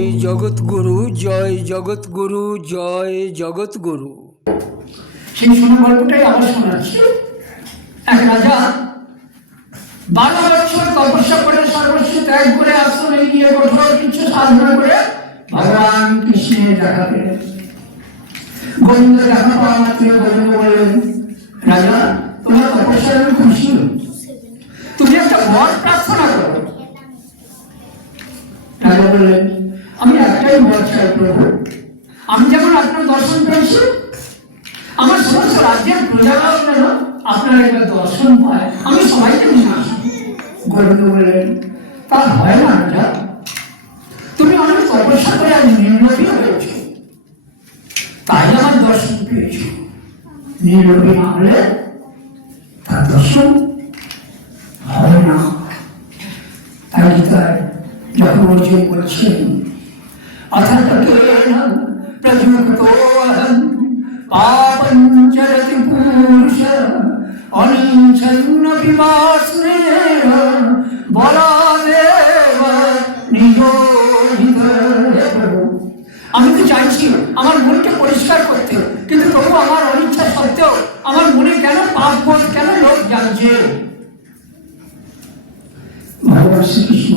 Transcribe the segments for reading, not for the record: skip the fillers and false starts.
জয় জগৎগুরু, জয় জগৎগুরু, জয় জগৎগুরু। সেই শোনা গল্পটাই আবার শোনাচ্ছি। এক রাজা 12 বছর তপস্যা করে সর্বস্ব ত্যাগ করে আশ্রমে গিয়ে কঠোর কিছু সাধনা করে ভগবান কৃষ্ণের দেখা পেলেন। গোবিন্দ দেখা পাওয়া মাত্র গোবিন্দ বললেন, রাজা তোমার তপস্যায় আমি খুশি, তুমি একটা বর প্রার্থনা করো। রাজা বললেন, আমি একটাই বর চাই প্রভু, আমি যেমন আপনার দর্শন পেয়েছি, আমার সমস্ত রাজ্যের প্রজারাও যেন আপনার একটা দর্শন পায়, আমি সবাইকে নিয়ে আসি। গোবিন্দ বললেন, তা হয় না রাজা, তুমি অনেক তপস্যা করে আজ নির্লোভী হয়েছ, তাই আমার দর্শন পেয়েছ। নির্লোভী না হলে তার দর্শন হয় না। তাই তার যখন অর্জুন বলছেন, অর্থাৎ প্রযুক্তোহং পাপঞ্চরতি পুরুষ অনিচ্ছন্ন বিবাসনেহ বলাদেব নিয়োজিত। আমি তো চাইছি আমার মনকে পরিষ্কার করতে, কিন্তু তবু আমার অনিচ্ছা সত্ত্বেও আমার মনে কেন পাপ বোধ, কেন লোক জানছে? ভগবান শ্রীকৃষ্ণ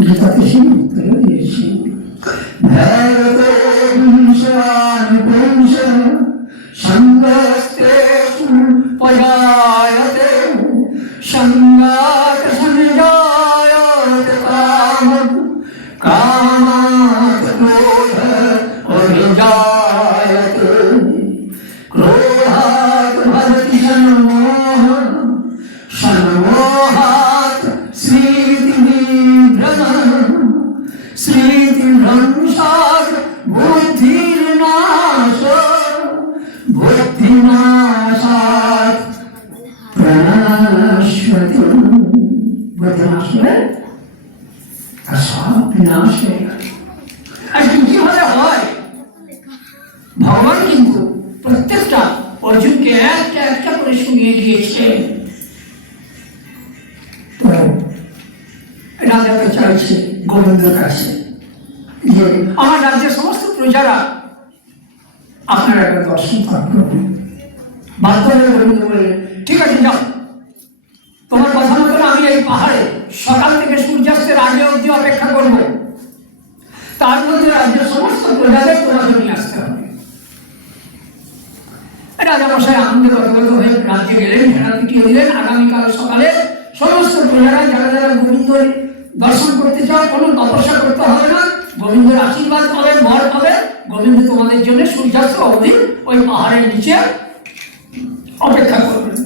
গীতাতে সেই উত্তর দিয়েছেন, ভগবান কিন্তু প্রত্যেকটা অর্জুনকে একটা একটা করে শুনিয়ে দিয়েছেন। রাজাকে চাইছে গোবিন্দের কাছে যে আমার রাজ্যের সমস্ত প্রজারা আপনার একটা দর্শন করবেন। বাধ্য হয়ে গোবিন্দ বলে, ঠিক আছে যাও, তোমার কথা মতো আমি এই পাহাড়ে সকাল থেকে সূর্যাস্তের আগে অবধি অপেক্ষা করব, তার মধ্যে রাজ্যের সমস্ত প্রজাদের তোমাকে নিয়ে আসতে হবে। রাজামশাই আনন্দে গদগদ হয়ে রাজ্যে গেলেন, ভেড়া পিটিয়ে দিলেন। আগামীকাল সকালে সমস্ত প্রজারা যারা যারা গোবিন্দ দর্শন করতে চাও, কোনো তপস্যা করতে হবে না, গোবিন্দের আশীর্বাদ পাবে, বর পাবে। গোবিন্দ তোমাদের জন্য সূর্যাস্ত অবধি ওই পাহাড়ের নিচে অপেক্ষা করবেন।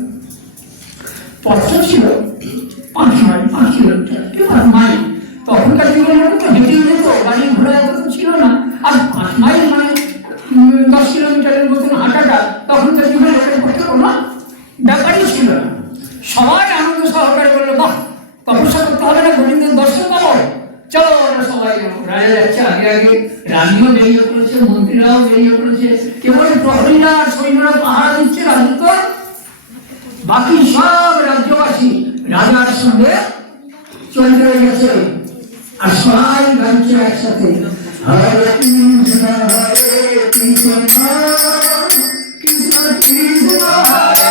পথ ছিল 5 মাইল, 5 কিলোমিটার, 5 মাইল। তখনকার জীবনের মতো তো হেঁটে যেত, গাড়ি ঘোড়া এত ছিল না। আর 5 মাইল মানে 10 কিলোমিটারের মতন হাঁটাটা তখনকার জীবনে লোকের পক্ষে কোনো ব্যাপারই ছিল না। সবাই আনন্দ সহকারে বললো, বাহ, তপস্যা করতে হবে না, গোবিন্দের দর্শন পাবো, চলো আমরা সবাই যাবো। রাজা যাচ্ছে আগে আগে, রানীও বেরিয়ে পড়েছে, মন্ত্রীরাও বেরিয়ে পড়েছে, কেবল প্রহরীরা আর সৈন্যরা পাহারা দিচ্ছে রাজত্ব। বাকি সব রাজ্যবাসী রাজার সঙ্গে চলতে গেছে, আর সবাই গাইছে একসাথে, হরে কৃষ্ণ হরে কৃষ্ণ কৃষ্ণ কৃষ্ণ হরে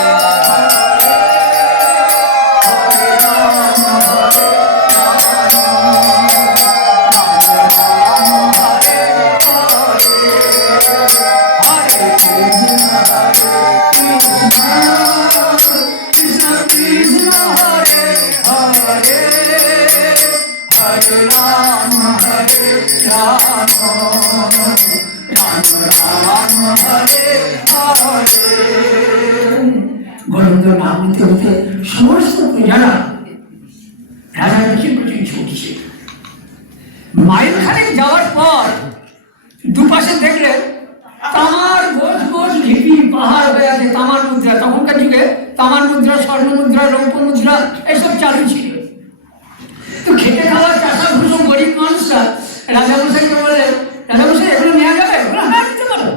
গোবিন্দ নাম নিতে নিতে সমস্ত প্রজারা রাজার পিছনে ছুটছে। মাইল খানেক যাওয়ার পর দুপাশে দেখলেন তামার গোজ গোজ ঢিপি পাহাড় হয়ে আছে, তামার মুদ্রা। তখনকার যুগে তামার মুদ্রা, স্বর্ণ মুদ্রা, রৌপ্য মুদ্রা এসব চালু ছিল। তো খেটে খাওয়া চাষা ভুষো গরিব মানুষরা রাজামশাইকে বলে, রাজামশাই এগুলো নেওয়া যাবে? হ্যাঁ নিতে পারো,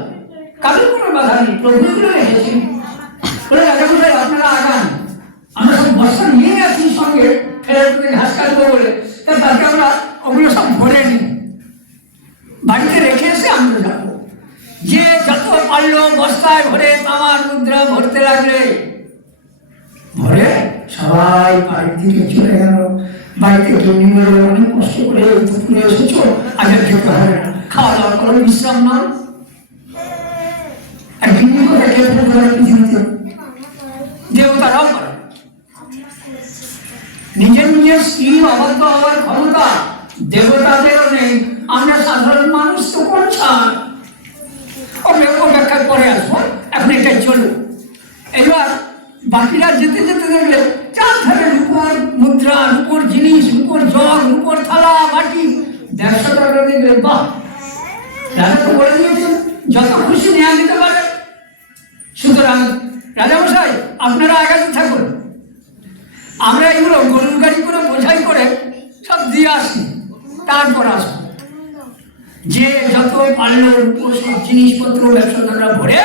কারোর কোনো বাধা নেই, প্রভু এগুলো রেখেছি। বলে রাজামশাই আপনারা আগান, আমরা সব বস্তা নিয়ে আসি সঙ্গে, ফেরার করে ঘাস কাটবো বলে, তাকে আমরা ওগুলো সব ভরে নিই। আমরা যাবো। যে যত পারলো বস্তায় ভরে তামার মুদ্রা ভরতে লাগলে, ভরে সবাই বাড়ির দিকে চলে গেল। বাড়িতে গিন্নি বলে, অনেক কষ্ট করে দুপুরে এসেছো, আজ আর যেতে হবে না, খাওয়া দাওয়া করো, বিশ্রাম নাও। আর গিন্নি কথা কে করে পৃথিবীতে? দেবতারাও করে। নিজের নিজের স্ত্রী অবাধ্য হওয়ার ক্ষমতা দেবতাদেরও নেই। আমরা সাধারণ মানুষ তো করছান। অপেক্ষা করে আসবো, এখন এটাই চলুন। এবার বাকিরা যেতে যেতে দেখলে চার ধারে রূপোর মুদ্রা, রূপোর জিনিস, রূপোর জগ, রূপোর থালা বাটি, 150 টাকা দেখলে বাহ, রাজা তো বলে দিয়েছেন যত খুশি নেওয়া দিতে পারে। সুতরাং রাজামশাই আপনারা আগাতে থাকুন, আমরা এগুলো গরুর গাড়ি করে বোঝাই করে সব দিয়ে আসি, তারপর আসবো। যে যত পারলো সব জিনিসপত্র ব্যবসাদাররা ভরে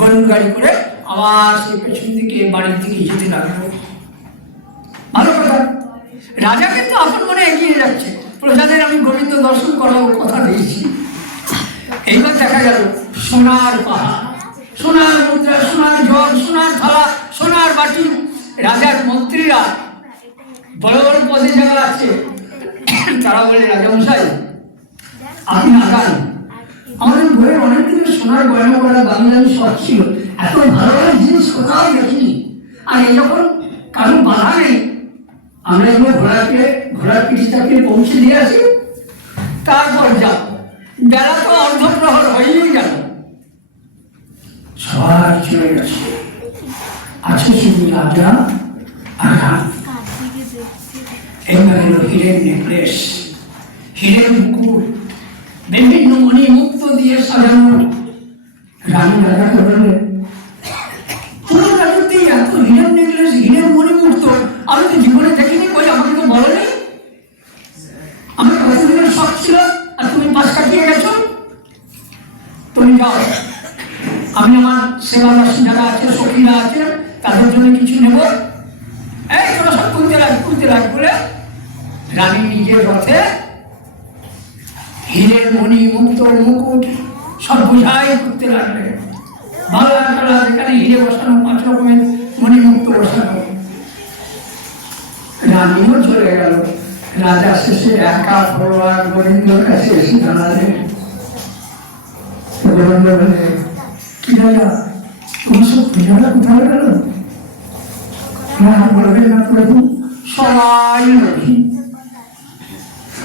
গরুর গাড়ি করে আবার সেই পেছন দিকে বাড়ির দিকে যেতে লাগলো। ভালো কথা, রাজা কিন্তু আপন মনে এগিয়ে যাচ্ছে, প্রজাদের আমি গোবিন্দ দর্শন করার কথা দিয়েছি। এইবার দেখা গেল সোনার পাহাড়, সোনার মুদ্রা, সোনার জল, সোনার থালা, সোনার বাটি। রাজার মন্ত্রীরা বড় বড় পদে যারা আছে তারা বলে, রাজামশাই আপনি আগান, আমাদের ঘরে অনেক দিনের সোনার গয়না করা দামি দামি শখ ছিল, এত ভালো ভালো জিনিস কোথাও দেখিনি। আর এই যখন কারো বাধা নেই, আমরা এগুলো ঘোড়ার পিঠটাকে পৌঁছে দিয়ে আসি, তারপর যাব। বেলা তো অর্ধপ্রহর হয়েই গেল, সবাই চলে গেছে, আছে শুধু রাজা আর রানী। এইবার এলো হীরের নেকলেস, হীরের মুকুট, বিভিন্ন মণি মুক্ত দিয়ে সাজানো। রানী রাজাকে বললেন, তোমার রাজত্বে এত হীরের নেকলেস, হীরের মণি মুক্ত আমি তো জীবনে দেখিনি, কই আমাকে তো বলোনি। আমার কতদিনের শখ ছিল আর তুমি পাশ কাটিয়ে গেছো। তুমি যাও, আমি আমার সেবাদাসী যারা আছে, সখীরা আছে, তাদের জন্য কিছু নেব। এই তোরা সব তুলতে লাগ বলে রানী নিজের রথে হীরের মণি মুক্ত মুকুট সব বোঝাই করতে লাগলে। ভালো একটা এখানে হিরে বসানো, 5 রকমের মণি মুক্ত বসানো। রানীও চলে গেল। রাজা শেষে একা ভগবান গোবিন্দর কাছে এসে দাঁড়ালেন। গোবিন্দ বলে, কি রাজা তোমার সব প্রজারা কোথায় গেল? বলবেন না প্রভু, সবাই লোভী,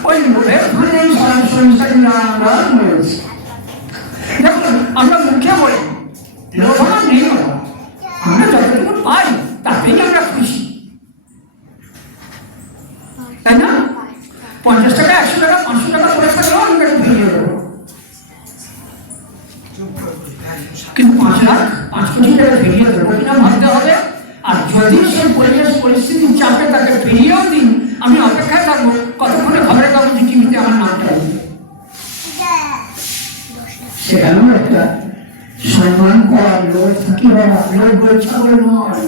ওই লোভের ফলে সংসারী আমরা রয়েছে। দেখুন আমরা মুখে বলি লোভ আমার নেই, আমরা যতটুকু পাই তাতেই আমরা খুশি, তাই না? 50 টাকা, 100 টাকা, 500 টাকা করে থাকলেও আমি একটু ভেঙে দেবো, কিন্তু 5 লাখ 5 কোটি টাকা ভেঙে দেবো কিনা ভাবতে হবে। আর যদি সেই পরিবেশ পরিস্থিতির চাপে তাকে ফিরিয়েও দিন, আমি অপেক্ষায় থাকবো কতক্ষণে খবরের কাগজে টিভিতে আমার নামটা দিবে। সেখানেও একটা সম্মান করার লোক থাকি, লোক ছাগল নয়।